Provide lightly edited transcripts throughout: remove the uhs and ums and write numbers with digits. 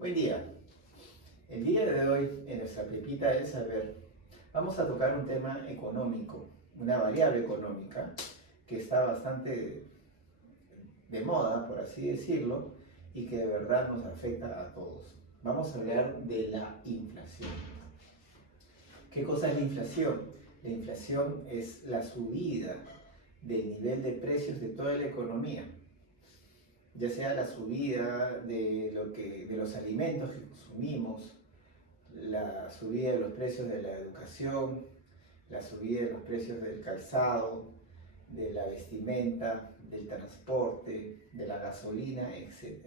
Buen día. El día de hoy, en nuestra pepita del saber, vamos a tocar un tema económico, una variable económica que está bastante de moda, por así decirlo, y que de verdad nos afecta a todos. Vamos a hablar de la inflación. ¿Qué cosa es la inflación? La inflación es la subida del nivel de precios de toda la economía, ya sea la subida de los alimentos que consumimos, la subida de los precios de la educación, la subida de los precios del calzado, de la vestimenta, del transporte, de la gasolina, etc.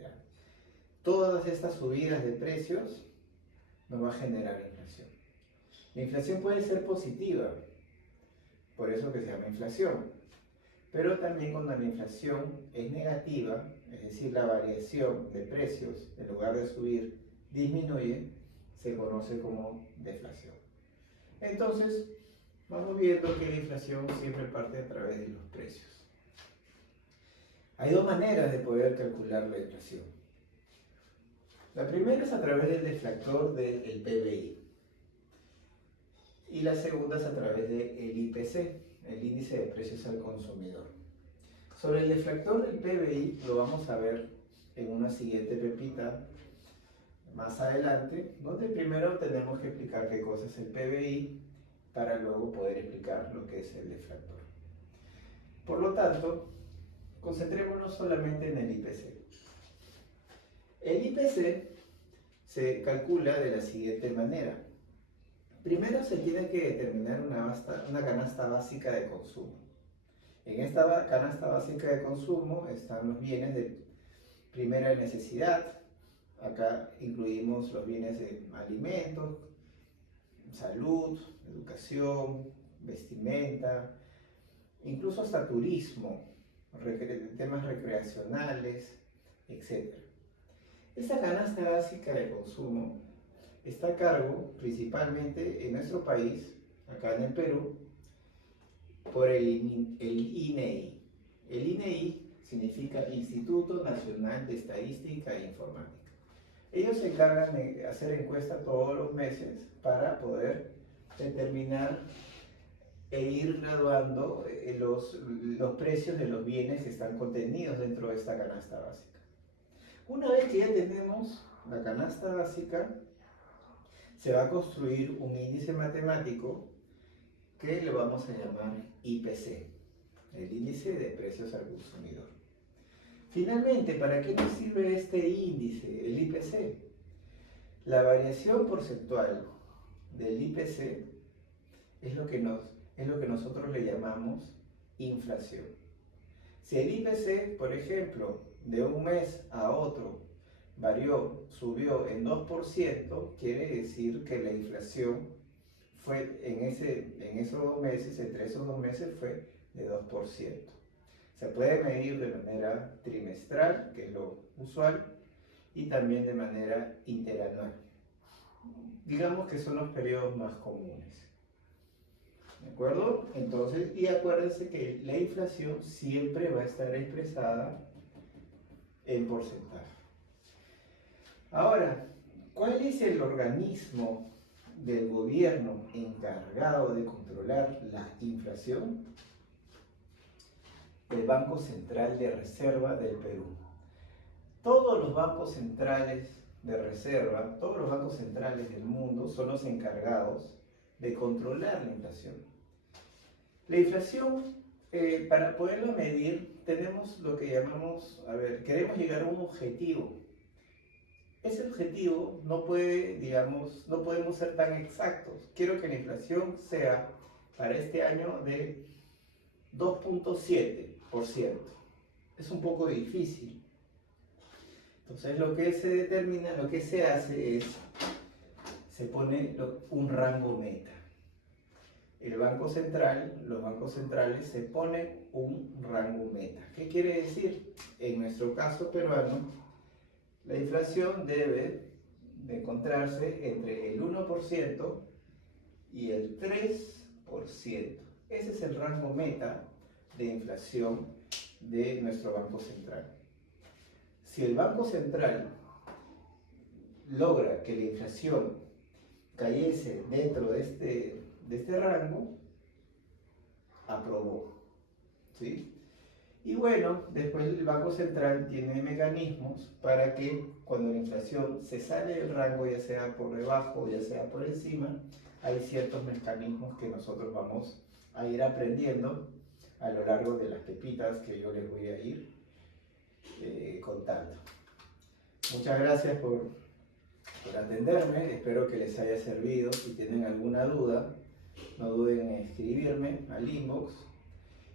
Todas estas subidas de precios nos va a generar inflación. La inflación puede ser positiva, por eso que se llama inflación, pero también cuando la inflación es negativa, es decir, la variación de precios, en lugar de subir, disminuye, se conoce como deflación. Entonces, vamos viendo que la inflación siempre parte a través de los precios. Hay dos maneras de poder calcular la inflación. La primera es a través del deflactor del PBI. Y la segunda es a través del IPC, el índice de precios al consumidor. Sobre el deflactor del PBI lo vamos a ver en una siguiente pepita más adelante, donde primero tenemos que explicar qué cosa es el PBI para luego poder explicar lo que es el deflactor. Por lo tanto, concentrémonos solamente en el IPC. El IPC se calcula de la siguiente manera. Primero se tiene que determinar una canasta básica de consumo. En esta canasta básica de consumo están los bienes de primera necesidad. Acá incluimos los bienes de alimentos, salud, educación, vestimenta, incluso hasta turismo, temas recreacionales, etc. Esta canasta básica de consumo está a cargo principalmente en nuestro país, acá en el Perú, por el INEI. El INEI significa Instituto Nacional de Estadística e Informática. Ellos se encargan de hacer encuestas todos los meses para poder determinar e ir graduando los precios de los bienes que están contenidos dentro de esta canasta básica. Una vez que ya tenemos la canasta básica, se va a construir un índice matemático que le vamos a llamar IPC, el índice de precios al consumidor. Finalmente, ¿para qué nos sirve este índice, el IPC? La variación porcentual del IPC es lo que nosotros le llamamos inflación. Si el IPC, por ejemplo, de un mes a otro subió en 2%, quiere decir que la inflación fue en esos 2 meses, entre esos 2 meses fue de 2%. Se puede medir de manera trimestral, que es lo usual, y también de manera interanual. Digamos que son los periodos más comunes. ¿De acuerdo? Entonces, y acuérdense que la inflación siempre va a estar expresada en porcentaje. Ahora, ¿cuál es el organismo del gobierno encargado de controlar la inflación? El Banco Central de Reserva del Perú. Todos los bancos centrales de reserva, todos los bancos centrales del mundo son los encargados de controlar la inflación. La inflación, para poderla medir, tenemos lo que llamamos, queremos llegar a un objetivo. Ese objetivo no podemos ser tan exactos. Quiero que la inflación sea para este año de 2.7%. Es un poco difícil. Entonces lo que se determina, lo que se hace es, se pone un rango meta. Los bancos centrales se ponen un rango meta. ¿Qué quiere decir? En nuestro caso peruano, la inflación debe de encontrarse entre el 1% y el 3%. Ese es el rango meta de inflación de nuestro Banco Central. Si el Banco Central logra que la inflación cayese dentro de este rango, aprobó, ¿sí? Y bueno, después el Banco Central tiene mecanismos para que cuando la inflación se sale del rango, ya sea por debajo, ya sea por encima, hay ciertos mecanismos que nosotros vamos a ir aprendiendo a lo largo de las pepitas que yo les voy a ir contando. Muchas gracias por atenderme, espero que les haya servido. Si tienen alguna duda, no duden en escribirme al inbox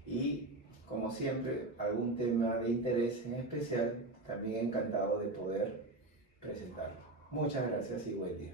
y, como siempre, algún tema de interés en especial, también encantado de poder presentarlo. Muchas gracias y buen día.